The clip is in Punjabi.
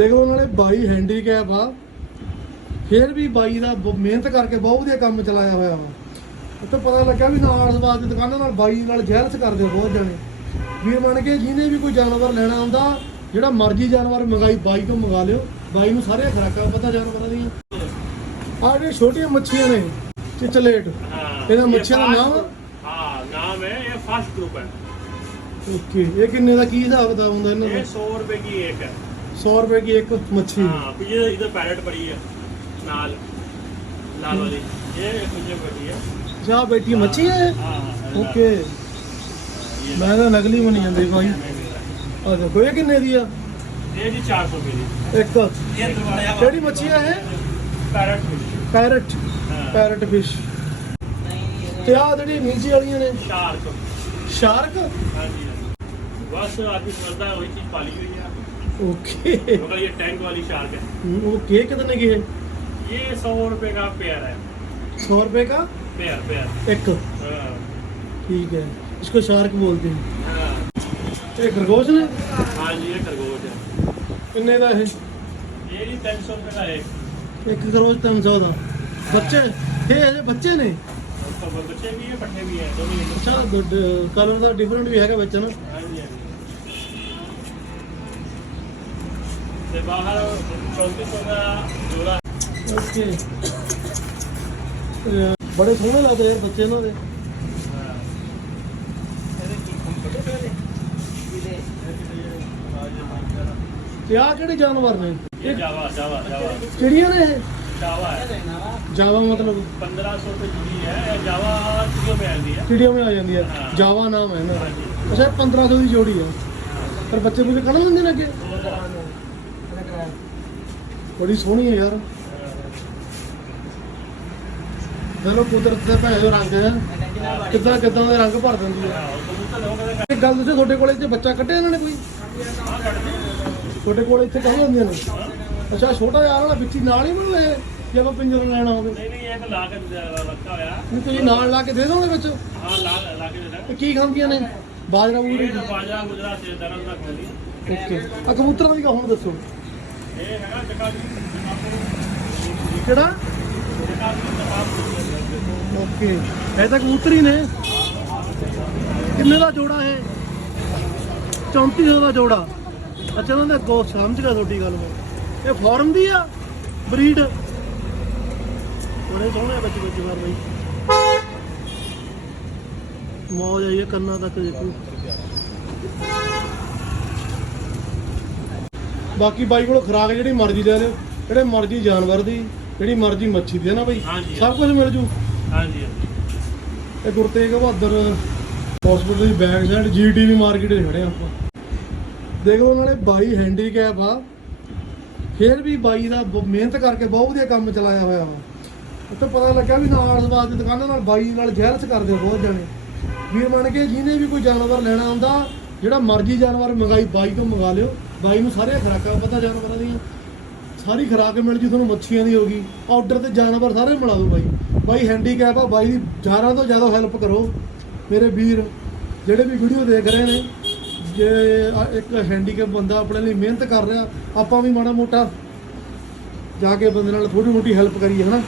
ਦੇਖ ਲਓ ਨਾਲੇ ਬਾਈ ਹੈਂਡੀਕੈਪ ਆ। ਫਿਰ ਵੀ ਬਾਈ ਦਾ ਮਿਹਨਤ ਕਰਕੇ ਬਹੁਤ ਵਧੀਆ ਕੰਮ ਚਲਾਇਆ ਹੋਇਆ ਵਾ। ਉੱਥੇ ਪਤਾ ਲੱਗਾ ਵੀ ਨਾਲਸਵਾਦ ਦੀ ਦੁਕਾਨਾਂ ਨਾਲ ਬਾਈ ਨਾਲ ਜਹਿਲਸ ਕਰਦੇ ਬਹੁਤ ਜਾਣੇ। ਵੀਰ ਬਣ ਕੇ ਜਿਹਨੇ ਵੀ ਕੋਈ ਜਾਨਵਰ ਲੈਣਾ ਹੁੰਦਾ ਜਿਹੜਾ ਮਰਜ਼ੀ ਜਾਨਵਰ ਮੰਗਾਈ ਬਾਈ ਤੋਂ ਮੰਗਾ ਲਿਓ। ਬਾਈ ਨੂੰ ਸਾਰੇ ਖਰਾਕਾਂ ਪਤਾ ਜਾਨਵਰਾਂ ਦੀਆਂ। ਆ ਜਿਹੜੇ ਛੋਟੀਆਂ ਮੱਛੀਆਂ ਨੇ ਚਿਚਲੇਟ ਇਹਦਾ ਮੱਛੀਆਂ ਦਾ ਨਾਮ? ਹਾਂ। ਨਾਮ ਹੈ ਇਹ ਫਸਟ ਗਰੁੱਪ ਹੈ। ਓਕੇ ਇਹ ਕਿੰਨੇ ਦਾ ਕੀ ਹਿਸਾਬ ਦਾ ਹੁੰਦਾ ਇਹਨਾਂ ਦਾ? ਇਹ 100 ਰੁਪਏ ਕੀ ਇੱਕ ਹੈ। 100 ਰੁਪਏ की ਇੱਕ ਮੱਛੀ हाँ फिर ये इधर पैरेट पड़ी है नाल लाल वाली ये मुझे पड़ी है ਜਾ ਬੈਠੀ ਮੱਛੀ ਹੈ ਇਹ? हाँ हाँ, ਓਕੇ ये ਮੈਂ ਤਾਂ ਨਕਲੀ ਬਣੀ ਜਾਂਦੀ ਭਾਈ ਆ ਦੇਖੋ ਇਹ ਕਿੰਨੇ ਦੀ ਆ ये जी चार सौ की थी ਇੱਕ ये तुम्हारे ਕਿਹੜੀ ਮੱਛੀ ਆ ਇਹ पैरेट फिश ਪੈਰਟ हाँ ਪੈਰਟ ਫਿਸ਼ ਤੇ ਆ ਜਿਹੜੀ ਨੀਚੇ ਵਾਲੀਆਂ ਨੇ शार्क ਸ਼ਾਰਕ हाँ जी हाँ जी। बस आदमी समझता है वही ओके मतलब ये टैंक वाली शार्क है। हम्म, ओके कितने की है? ये सौ रुपए का पेयर है। सौ रुपए का? पेयर पेयर एक। हाँ। ठीक है। इसको शार्क बोलते हैं। हाँ। ये खरगोश ने हाँ जी ये खरगोश है। कितने का है? ये जी तीन सौ रुपए का एक एक खरगोश तीन सौ का। हाँ। बच्चे? थे बच्चे ने? बच्चे भी है पट्टे अच्छा, तो, तो भी है। अच्छा कलर का डिफरेंट भी है बच्चा ना? हाँ जी। ਬੜੇ ਸੋਹਣੇ ਲੱਗਦੇ ਯਾਰ ਬੱਚੇ ਇਹਨਾਂ ਦੇ। ਤੇ ਕਿਹੜੇ ਜਾਨਵਰ ਨੇ? ਇਹ ਜਾਵਾ ਜਾਵਾ ਜਾਵਾ। ਕਿਹੜੀਆਂ ਨੇ ਜਾਵਾ ਹੈ। ਜਾਵਾ ਮਤਲਬ? 1500 ਤੇ ਜੁੜੀ ਹੈ। ਜਾਵਾ ਸਟੂਡੀਓ ਮੇ ਆਉਂਦੀ ਹੈ। ਸਟੂਡੀਓ ਮੇ ਆ ਜਾਂਦੀ ਹੈ। ਜਾਵਾ ਨਾਮ ਹੈ ਨਾ। ਅੱਛਾ 1500 ਦੀ ਜੋੜੀ ਹੈ ਪਰ ਬੱਚੇ ਬੁੱਚੇ ਕੱਢ ਲੈਂਦੇ ਨੇ ਅੱਗੇ? ਬੜੀ ਸੋਹਣੀ ਹੈ ਯਾਰ। ਚਲੋ ਕੁਦਰਤ ਦੇ ਭੈਣ ਦੇ ਰੰਗ ਕਿੱਦਾਂ ਕਿੱਦਾਂ ਦੇ ਰੰਗ ਭਰ ਦਿੰਦੀ ਹੈ। ਇਹ ਗੱਲ ਦੱਸੋ ਤੁਹਾਡੇ ਕੋਲ ਇੱਥੇ ਬੱਚਾ ਕੱਢਿਆ ਇਹਨਾਂ ਨੇ ਕੋਈ? ਤੁਹਾਡੇ ਕੋਲ ਇੱਥੇ ਕਹੀ ਹੁੰਦੀਆਂ ਨੇ? ਅੱਛਾ ਛੋਟਾ ਯਾਰ ਵਾਲਾ ਵਿੱਚੀ ਨਾਲ ਹੀ ਮਿਲ ਲੈ ਜੇ ਆਪਾਂ ਪਿੰਜਰਾ ਲੈਣਾ ਹੋਵੇ ਨਹੀਂ ਨਹੀਂ ਇਹ ਤਾਂ ਲਾ ਕੇ ਰੱਖਾ ਹੋਇਆ ਤੁਸੀਂ ਨਾਲ ਲਾ ਕੇ ਦੇ ਦੋਗੇ ਵਿੱਚ? ਹਾਂ ਲਾ ਲਾ ਕੇ ਦੇ ਦਾਂ ਕੀ ਖਾਂਦੀਆਂ ਨੇ? ਬਾਜਰਾ ਬੂਰੀ ਬਾਜਰਾ ਗੁਜਰਾ ਸੇ ਦਰਨ ਦਾ ਖੋਲੀ ਓਕੇ। ਆ ਕਬੂਤਰਾਂ ਦੀ ਹੁਣ ਦੱਸੋ। ਇਹ ਹੈਗਾ ਟਕਾ ਜੀ ਕਿਹੜਾ? ਓਕੇ। ਇਹ ਤਾਂ ਕਬੂਤਰ ਹੀ ਨੇ। ਕਿੰਨੇ ਦਾ ਜੋੜਾ ਇਹ? 3400 ਦਾ ਜੋੜਾ। ਅੱਛਾ ਉਹਨਾਂ ਦਾ ਗੋ ਸਮਝ ਗਿਆ ਤੁਹਾਡੀ ਗੱਲ ਮੈਂ ਇਹ ਫਾਰਮ ਦੀ ਆ? ਬਰੀਡ? ਬੜੇ ਸੋਹਣੇ ਬੱਚੇ ਬੱਚੇ ਬਾਰ ਬਈ। ਮੌਜ ਆਈ ਕੰਨਾਂ ਤੱਕ ਦੇਖੋ। ਬਾਕੀ ਬਾਈ ਕੋਲ ਖਰਾਕ ਜਿਹੜੀ ਮਰਜ਼ੀ ਲੈ ਲਿਓ ਜਿਹੜੇ ਮਰਜ਼ੀ ਜਾਨਵਰ ਦੀ। ਜਿਹੜੀ ਮਰਜ਼ੀ ਮੱਛੀ ਦੀ ਨਾ ਬਈ? ਸਭ ਕੁਝ ਮਿਲ ਜੂ। ਹਾਂਜੀ ਹਾਂਜੀ। ਇਹ ਗੁਰਤੇਗ ਬਹਾਦਰ ਹਸਪੀਟਲ ਦੀ ਬੈਕ ਸਾਈਡ ਮਾਰਕੀਟ 'ਚ ਖੜੇ ਆਪਾਂ। ਦੇਖ ਲਓ ਨਾਲੇ ਬਾਈ ਹੈਂਡੀਕੈਪ ਆ। ਫਿਰ ਵੀ ਬਾਈ ਦਾ ਮਿਹਨਤ ਕਰਕੇ ਬਹੁਤ ਵਧੀਆ ਕੰਮ ਚਲਾਇਆ ਹੋਇਆ ਵਾ। ਉੱਥੇ ਪਤਾ ਲੱਗਾ ਵੀ ਨਾਲਸਬਾਦ ਦੀ ਦੁਕਾਨਾਂ ਨਾਲ ਬਾਈ ਨਾਲ ਜ਼ਹਿਰਤ ਕਰਦੇ ਆ ਬਹੁਤ ਜਾਣੇ। ਵੀਰ ਮੰਨ ਕੇ ਜਿਹਨੇ ਵੀ ਕੋਈ ਜਾਨਵਰ ਲੈਣਾ ਆਉਂਦਾ ਜਿਹੜਾ ਮਰਜ਼ੀ ਜਾਨਵਰ ਮੰਗਾਈ ਬਾਈ ਤੋਂ ਮੰਗਾ ਲਿਓ। ਬਾਈ ਨੂੰ ਸਾਰੀਆਂ ਖੁਰਾਕਾਂ ਪਤਾ ਜਾਨਵਰਾਂ ਦੀਆਂ। ਸਾਰੀ ਖੁਰਾਕ ਮਿਲ ਜੂ ਤੁਹਾਨੂੰ ਮੱਛੀਆਂ ਦੀ ਹੋਗੀ ਆਰਡਰ ਤੇ ਜਾਨਵਰ ਸਾਰੇ ਮਿਲਾ ਦੋ ਬਾਈ। ਬਾਈ ਹੈਂਡੀਕੈਪ ਆ, ਬਾਈ ਦੀ ਜ਼ਿਆਦਾ ਤੋਂ ਜ਼ਿਆਦਾ ਹੈਲਪ ਕਰੋ। ਮੇਰੇ ਵੀਰ, ਜਿਹੜੇ ਵੀ ਵੀਡੀਓ ਦੇਖ ਰਹੇ ਨੇ, ਜੇ ਇੱਕ ਹੈਂਡੀਕੈਪ ਬੰਦਾ ਆਪਣੇ ਲਈ ਮਿਹਨਤ ਕਰ ਰਿਹਾ, ਆਪਾਂ ਵੀ ਮਾੜਾ ਮੋਟਾ ਜਾ ਕੇ ਬੰਦੇ ਨਾਲ ਥੋੜੀ ਮੋਟੀ ਹੈਲਪ ਕਰੀਏ, ਹਨਾ?